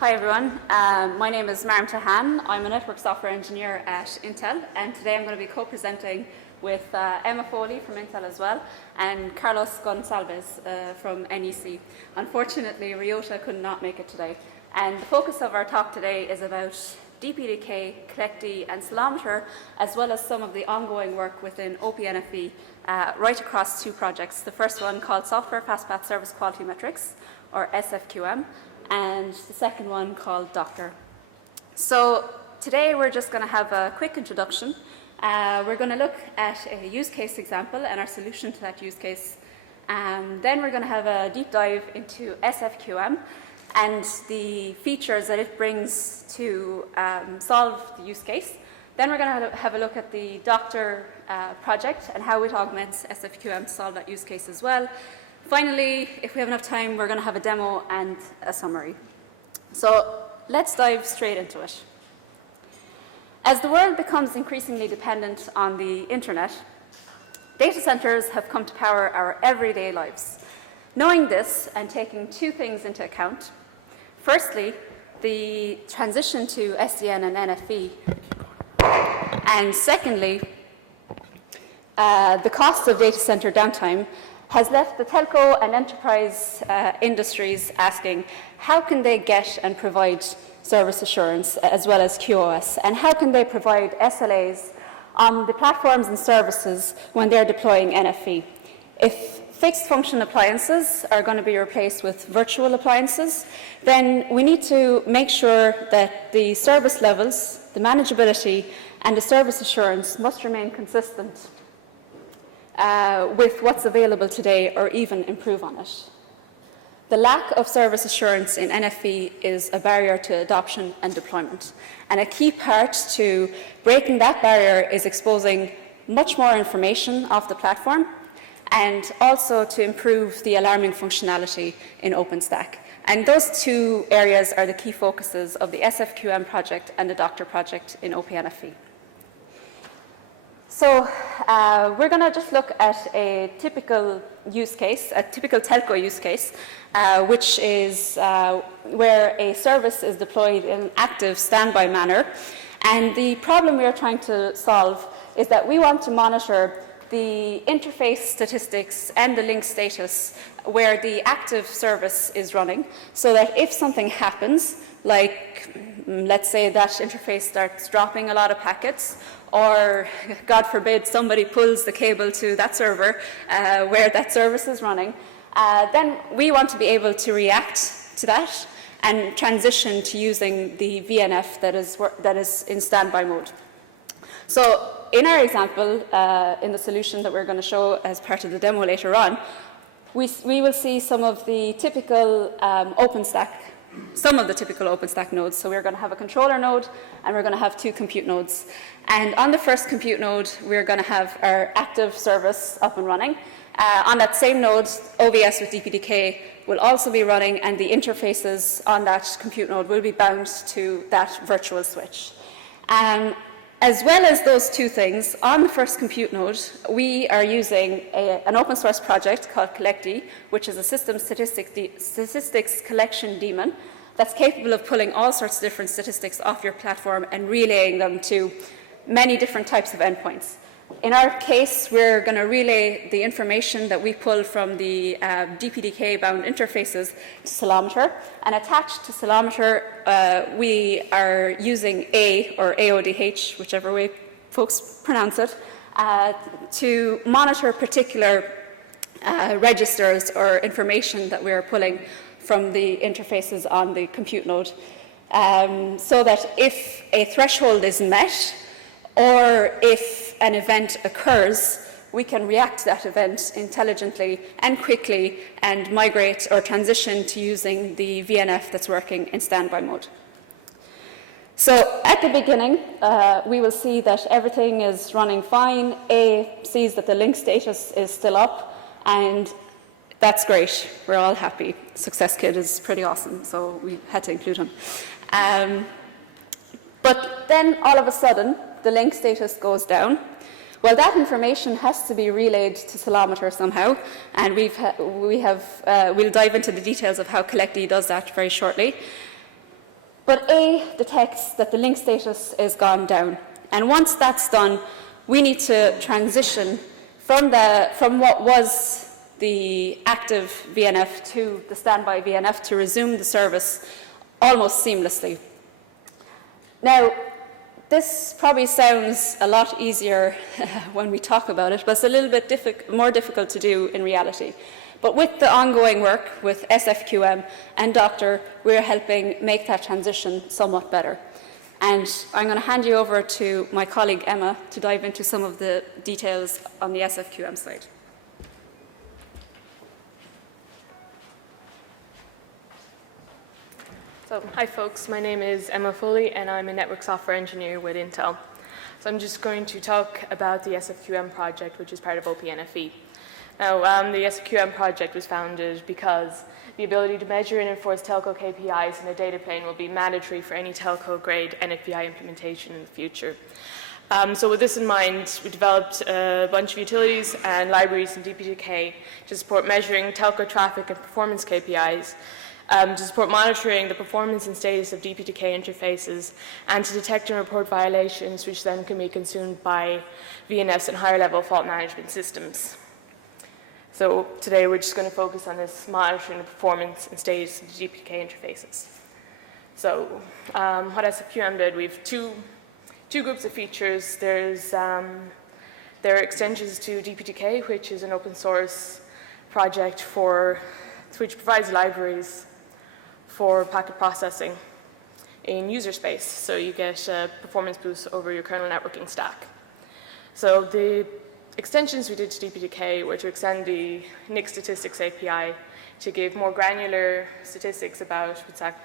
Hi everyone, my name is Maryam Tahhan. I'm a network software engineer at Intel, and today I'm going to be co-presenting with Emma Foley from Intel as well, and Carlos Goncalves from NEC. Unfortunately, Ryota could not make it today, and the focus of our talk today is about DPDK, Collectee, and Ceilometer, as well as some of the ongoing work within OPNFV right across two projects. The first one called Software Fastpath Service Quality Metrics, or SFQM, and the second one called Doctor. So today we're just going to have a quick introduction. We're going to look at a use case example and our solution to that use case. Then we're going to have a deep dive into SFQM and the features that it brings to solve the use case. Then we're going to have a look at the Doctor project and how it augments SFQM to solve that use case as well. Finally, if we have enough time, we're going to have a demo and a summary. So let's dive straight into it. As the world becomes increasingly dependent on the internet, data centers have come to power our everyday lives. Knowing this and taking two things into account, firstly, the transition to SDN and NFV, and secondly, the cost of data center downtime has left the telco and enterprise industries asking how can they get and provide service assurance as well as QoS, and how can they provide SLAs on the platforms and services when they're deploying NFV. If fixed function appliances are going to be replaced with virtual appliances, then we need to make sure that the service levels, the manageability, and the service assurance must remain consistent with what's available today, or even improve on it. The lack of service assurance in NFV is a barrier to adoption and deployment. And a key part to breaking that barrier is exposing much more information off the platform, and also to improve the alarming functionality in OpenStack. And those two areas are the key focuses of the SFQM project and the Doctor project in OPNFV. So we're going to just look at a typical use case, a typical telco use case, which is where a service is deployed in an active standby manner. And the problem we are trying to solve is that we want to monitor the interface statistics and the link status where the active service is running, so that if something happens, like let's say that interface starts dropping a lot of packets, or God forbid somebody pulls the cable to that server where that service is running, then we want to be able to react to that and transition to using the VNF that is in standby mode. So in our example, in the solution that we're going to show as part of the demo later on, we will see some of the typical some of the typical OpenStack nodes. So we're going to have a controller node, and we're going to have two compute nodes. And on the first compute node, we're going to have our active service up and running. On that same node, OVS with DPDK will also be running, and the interfaces on that compute node will be bound to that virtual switch. As well as those two things, on the first compute node, we are using an open source project called Collectee, which is a system statistics collection daemon that's capable of pulling all sorts of different statistics off your platform and relaying them to many different types of endpoints. In our case, we're going to relay the information that we pull from the DPDK-bound interfaces to Ceilometer, and attached to Ceilometer, we are using A, or AODH, whichever way folks pronounce it, to monitor particular registers or information that we're pulling from the interfaces on the compute node, so that if a threshold is met, or if an event occurs, we can react to that event intelligently and quickly and migrate or transition to using the VNF that's working in standby mode. So at the beginning, we will see that everything is running fine. A sees that the link status is still up, and that's great. We're all happy. Success Kid is pretty awesome, so we had to include him. But then all of a sudden, the link status goes down. Well, that information has to be relayed to Ceilometer somehow, and we'll dive into the details of how Collectee does that very shortly. But A detects that the link status is gone down. And once that's done, we need to transition from what was the active VNF to the standby VNF to resume the service almost seamlessly. Now, this probably sounds a lot easier when we talk about it, but it's a little bit more difficult to do in reality. But with the ongoing work with SFQM and Doctor, we're helping make that transition somewhat better. And I'm going to hand you over to my colleague Emma to dive into some of the details on the SFQM side. So, hi folks, my name is Emma Foley and I'm a network software engineer with Intel. So I'm just going to talk about the SFQM project, which is part of OPNFE. Now, the SQM project was founded because the ability to measure and enforce telco KPIs in a data plane will be mandatory for any telco-grade NFVI implementation in the future. So with this in mind, we developed a bunch of utilities and libraries in DPDK to support measuring telco traffic and performance KPIs, to support monitoring the performance and status of DPDK interfaces, and to detect and report violations, which then can be consumed by VNFs and higher-level fault management systems. So today we're just going to focus on this monitoring the performance and status of the DPDK interfaces. So what SFQM did, we have two groups of features. There are extensions to DPDK, which is an open source project which provides libraries for packet processing in user space. So you get a performance boost over your kernel networking stack. So the extensions we did to DPDK were to extend the NIC statistics API to give more granular statistics about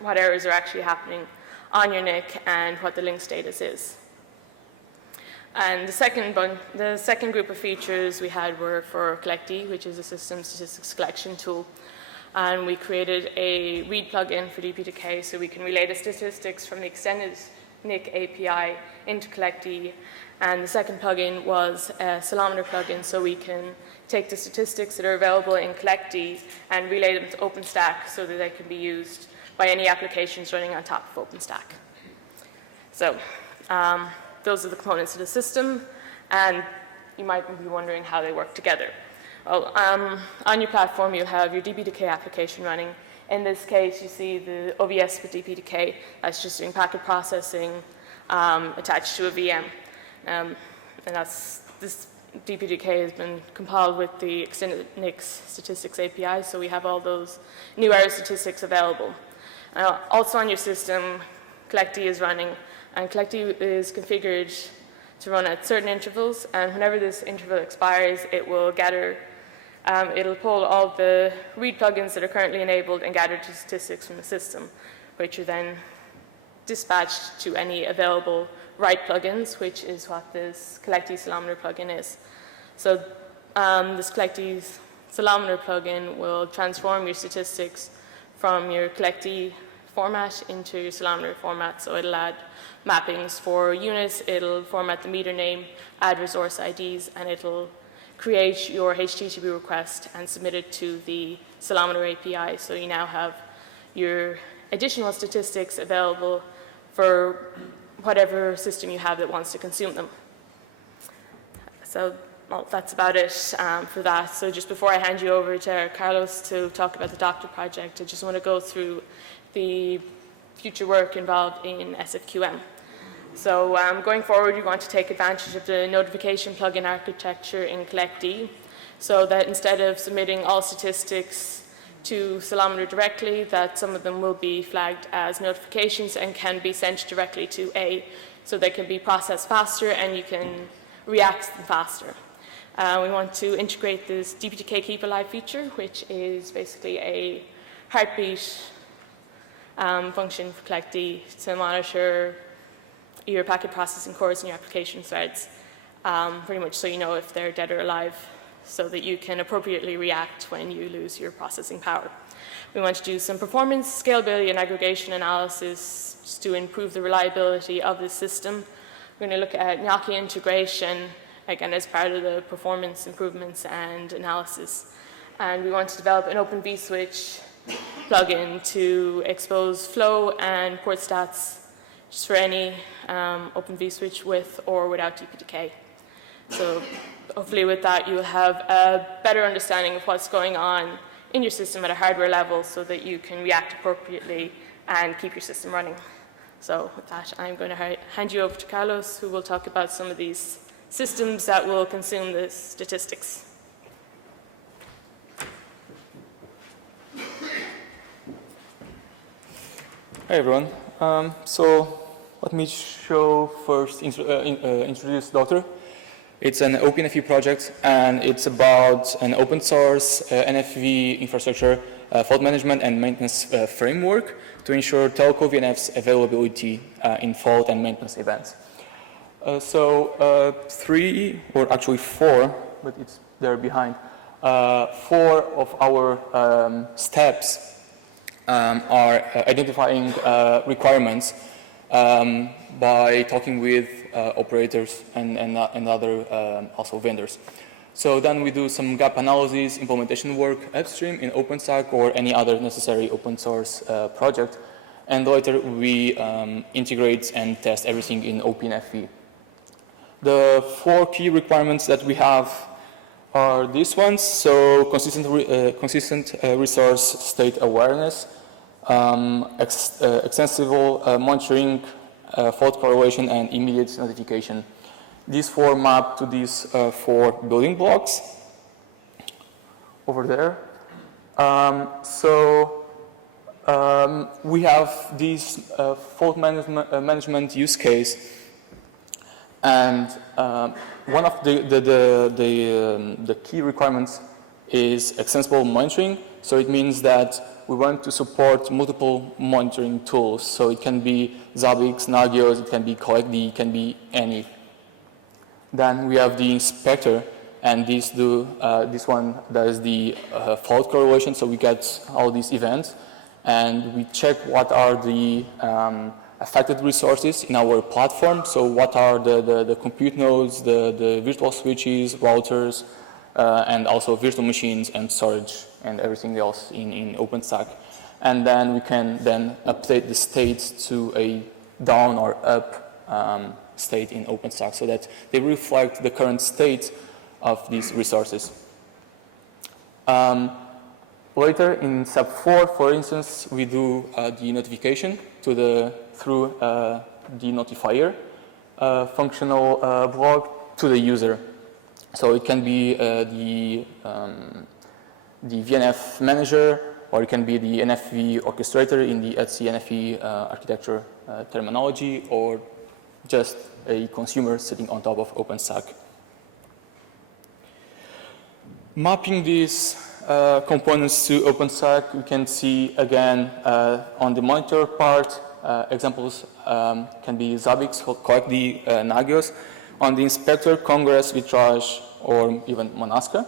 what errors are actually happening on your NIC and what the link status is. And the second group of features we had were for CollectD, which is a system statistics collection tool. And we created a read plugin for DPDK so we can relay the statistics from the extended NIC API into CollectD. And the second plugin was a Ceilometer plugin, so we can take the statistics that are available in CollectD and relay them to OpenStack so that they can be used by any applications running on top of OpenStack. So those are the components of the system, and you might be wondering how they work together. Well, on your platform, you have your DPDK application running. In this case, you see the OVS with DPDK. That's just doing packet processing attached to a VM. And this DPDK has been compiled with the extended NIC statistics API, so we have all those new error statistics available. Also on your system, CollectD is running, and CollectD is configured to run at certain intervals, and whenever this interval expires, it will gather, it'll pull all the read plugins that are currently enabled and gather the statistics from the system, which are then dispatched to any available write plugins, which is what this CollectD Ceilometer plugin is. So this CollectD Ceilometer plugin will transform your statistics from your CollectD format into your Ceilometer format. So it'll add mappings for units, it'll format the meter name, add resource IDs, and it'll create your HTTP request and submit it to the Ceilometer API. So you now have your additional statistics available for whatever system you have that wants to consume them. So well, that's about it for that. So just before I hand you over to Carlos to talk about the Doctor project, I just want to go through the future work involved in SFQM. So going forward, you're going to take advantage of the notification plugin architecture in CollectD, so that instead of submitting all statistics to Ceilometer directly, that some of them will be flagged as notifications and can be sent directly to A, so they can be processed faster and you can react to them faster. We want to integrate this DPDK Keep Alive feature, which is basically a heartbeat function for CollectD to monitor your packet processing cores and your application threads, pretty much so you know if they're dead or alive, so that you can appropriately react when you lose your processing power. We want to do some performance, scalability, and aggregation analysis just to improve the reliability of the system. We're going to look at Gnocchi integration, again, as part of the performance improvements and analysis. And we want to develop an open vSwitch plugin to expose flow and port stats just for any Open vSwitch with or without DPDK. So hopefully with that you'll have a better understanding of what's going on in your system at a hardware level so that you can react appropriately and keep your system running. So with that, I'm going to hand you over to Carlos, who will talk about some of these systems that will consume the statistics. Hi everyone. So let me introduce Doctor. It's an OpenFV project, and it's about an open source NFV infrastructure fault management and maintenance framework to ensure telco VNF's availability in fault and maintenance events. Three, or actually four, but it's there behind, four of our steps are identifying requirements by talking with operators and other also vendors. So then we do some gap analysis, implementation work upstream in OpenStack or any other necessary open source project, and later we integrate and test everything in OpenFV. The four key requirements that we have are these ones. So consistent resource state awareness, extensible monitoring, fault correlation, and immediate notification. These four map to these four building blocks over there. We have this fault management use case, and one of the key requirements is extensible monitoring. So it means that we want to support multiple monitoring tools. So it can be Zabbix, Nagios, it can be CollectD, it can be any. Then we have the inspector, and this one does the fault correlation. So we get all these events, and we check what are the affected resources in our platform. So what are the compute nodes, the virtual switches, routers, and also virtual machines and storage and everything else in OpenStack. And then we can then update the state to a down or up state in OpenStack so that they reflect the current state of these resources. Later in step 4, for instance, we do the notification through the notifier functional block to the user. So it can be the VNF manager, or it can be the NFV orchestrator in the ETSI NFV architecture terminology, or just a consumer sitting on top of OpenStack. Mapping these components to OpenStack, we can see again on the monitor part, examples can be Zabbix, CollectD, Nagios. On the inspector, Congress, Vitrage, or even Monasca.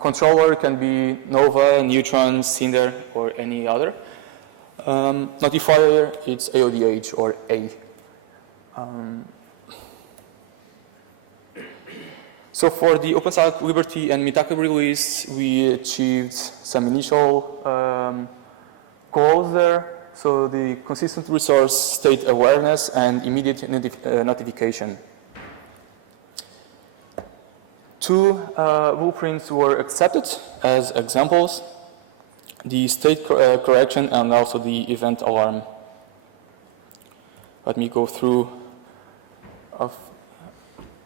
Controller can be Nova, Neutron, Cinder, or any other. Notifier, it's AODH or A. So for the OpenStack Liberty and Mitaka release, we achieved some initial goals there. So the consistent resource state awareness and immediate notification. Two blueprints were accepted as examples: the state correction and also the event alarm. Let me go through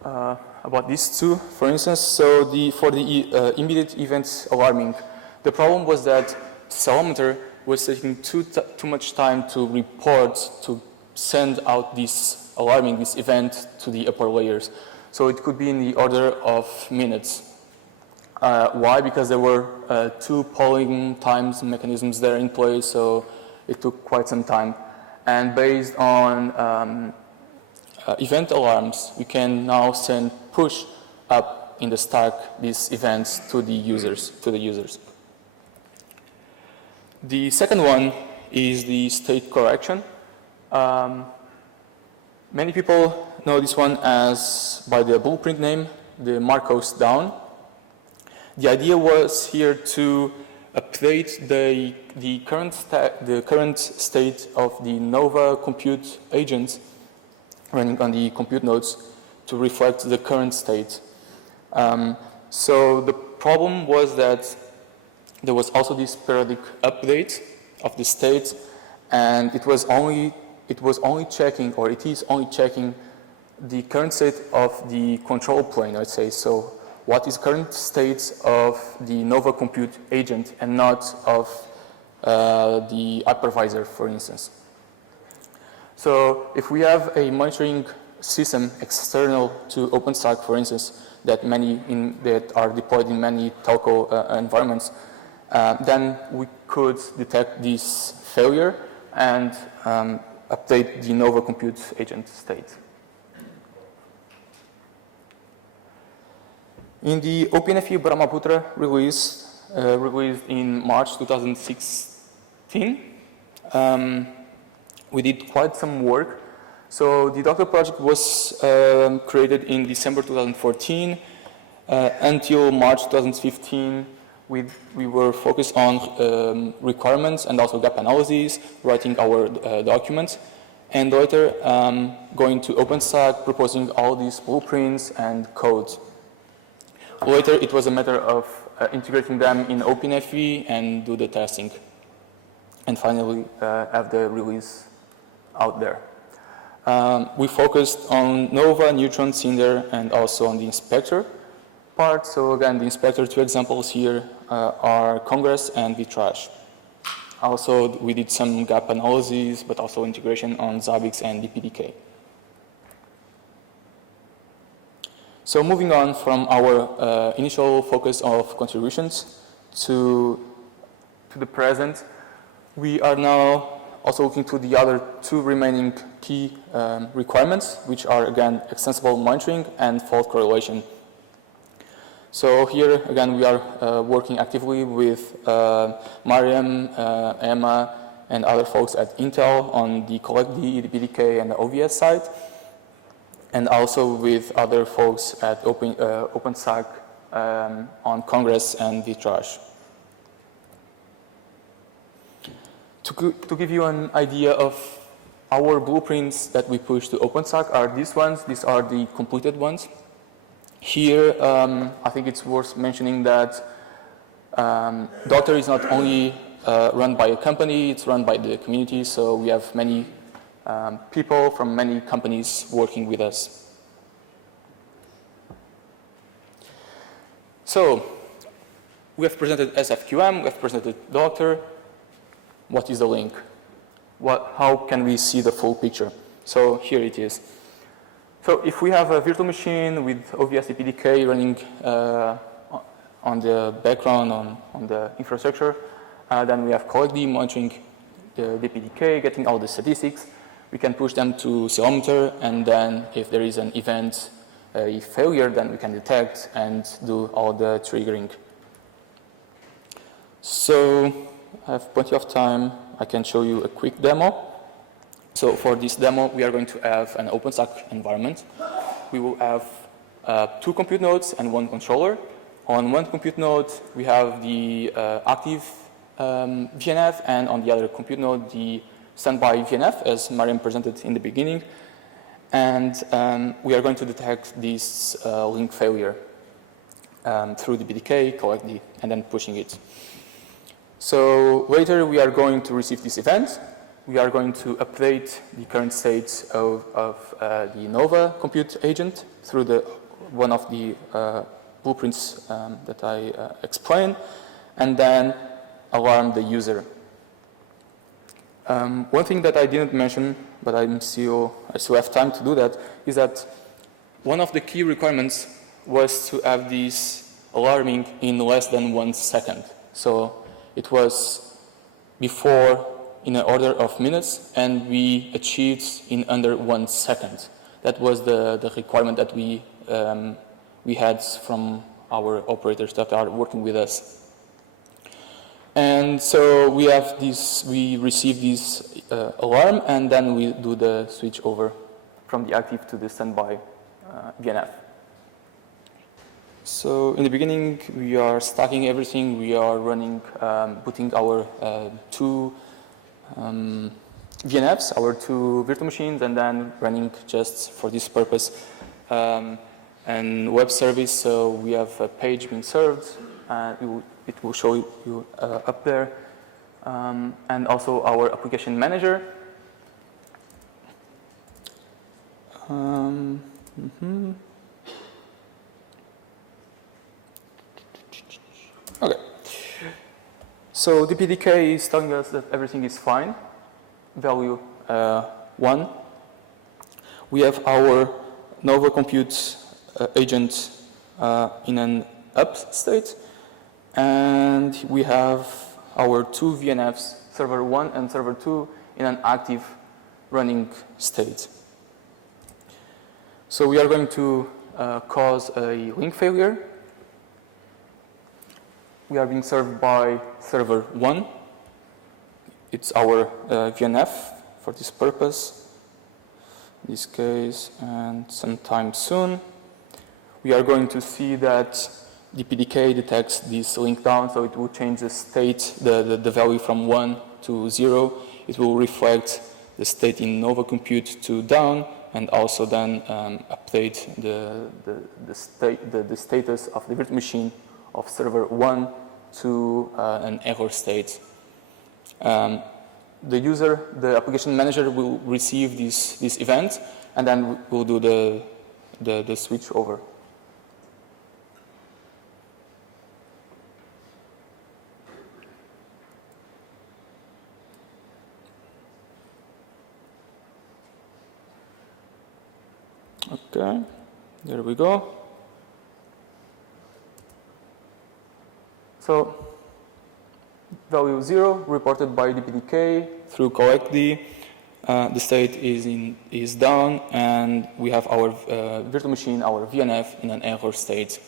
about these two, for instance. So for the immediate event alarming, the problem was that Ceilometer was taking too much time to report, to send out this event to the upper layers. So it could be in the order of minutes. Why? Because there were two polling times mechanisms there in place, so it took quite some time. And based on event alarms, we can now send push up in the stack these events to the users. The second one is the state correction. Many people know this one as by the blueprint name, the Marcos down. The idea was here to update the current state of the Nova compute agent running on the compute nodes to reflect the current state. So the problem was that there was also this periodic update of the state, and it was only checking, or it is only checking, the current state of the control plane, I'd say. So what is current state of the Nova compute agent and not of the hypervisor, for instance. So if we have a monitoring system external to OpenStack, for instance, that are deployed in many telco environments, then we could detect this failure and update the Nova compute agent state. In the OpenFE Brahmaputra release, released in March 2016, we did quite some work. So the Docker project was created in December 2014. Until March 2015, we were focused on requirements and also gap analysis, writing our documents, and later going to OpenStack, proposing all these blueprints and codes. Later, it was a matter of integrating them in OpenFE and do the testing, and finally have the release out there. We focused on Nova, Neutron, Cinder, and also on the inspector part. So again, the inspector, two examples here are Congress and Vitrash. Also, we did some gap analysis, but also integration on Zabbix and DPDK. So moving on from our initial focus of contributions to the present, we are now also looking to the other two remaining key requirements, which are again extensible monitoring and fault correlation. So here again we are working actively with Maryam, Emma, and other folks at Intel on the CollectD, DPDK, and the OVS side, and also with other folks at OpenStack on Congress and Vitrash. To give you an idea of our blueprints that we push to OpenStack are these ones. These are the completed ones. Here, I think it's worth mentioning that Docker is not only run by a company, it's run by the community, so we have many people from many companies working with us. So, we have presented SFQM, we have presented Docker. What is the link? How can we see the full picture? So here it is. So if we have a virtual machine with OVS DPDK running on the background, on the infrastructure, then we have CollectD monitoring the DPDK, getting all the statistics. We can push them to Ceilometer, and then if there is an event, a failure, then we can detect and do all the triggering. So I have plenty of time. I can show you a quick demo. So for this demo, we are going to have an OpenStack environment. We will have 2 compute nodes and 1 controller. On one compute node, we have the active VNF, and on the other compute node, the standby VNF, as Maryam presented in the beginning. And we are going to detect this link failure through the DPDK, CollectD, and then pushing it. So later we are going to receive this event. We are going to update the current state of the Nova compute agent through one of the blueprints that I explained, and then alarm the user. One thing that I didn't mention, but I still have time to do that, is that one of the key requirements was to have this alarming in less than 1 second. So it was before in an order of minutes, and we achieved in under 1 second. That was the requirement that we had from our operators that are working with us. And so we have this, we receive this alarm, and then we do the switch over from the active to the standby VNF. So in the beginning, we are stacking everything. We are running, putting our two VNFs, our two virtual machines, and then running just for this purpose and web service. So we have a page being served, and it will show you up there, and also our application manager. Okay. So DPDK is telling us that everything is fine. Value 1. We have our Nova Compute agent in an up state, and we have our two VNFs, server 1 and server 2, in an active running state. So we are going to cause a link failure. We are being served by server 1. It's our VNF for this purpose, in this case, and sometime soon. We are going to see that DPDK detects this link down, so it will change the state, the value from 1 to 0. It will reflect the state in Nova Compute to down, and also then update the status of the virtual machine of server 1 to an error state. The user, the application manager, will receive this event, and then we'll do the switch over. Okay, there we go. So, value 0 reported by DPDK through collectd. The state is down, and we have our virtual machine, our VNF, in an error state.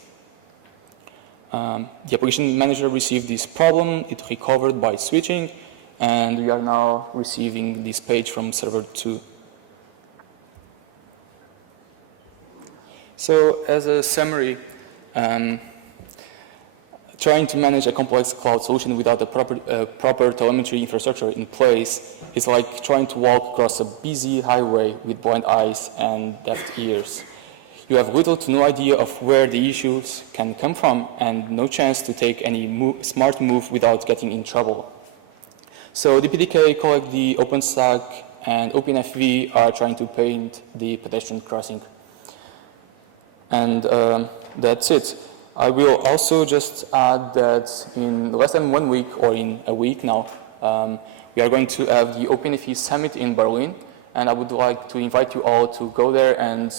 The application manager received this problem. It recovered by switching, and we are now receiving this page from server 2. So, as a summary, trying to manage a complex cloud solution without a proper telemetry infrastructure in place is like trying to walk across a busy highway with blind eyes and deaf ears. You have little to no idea of where the issues can come from, and no chance to take any smart move without getting in trouble. So DPDK, collectd, OpenStack, and OpenFV are trying to paint the pedestrian crossing. And that's it. I will also just add that in less than 1 week, or in a week now, we are going to have the OpenFV Summit in Berlin, and I would like to invite you all to go there and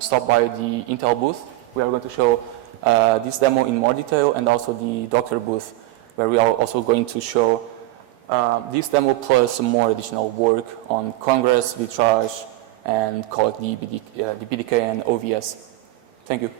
stop by the Intel booth. We are going to show this demo in more detail, and also the Docker booth, where we are also going to show this demo plus some more additional work on Congress, Vitrage, and collectd, DPDK, and OVS. Thank you.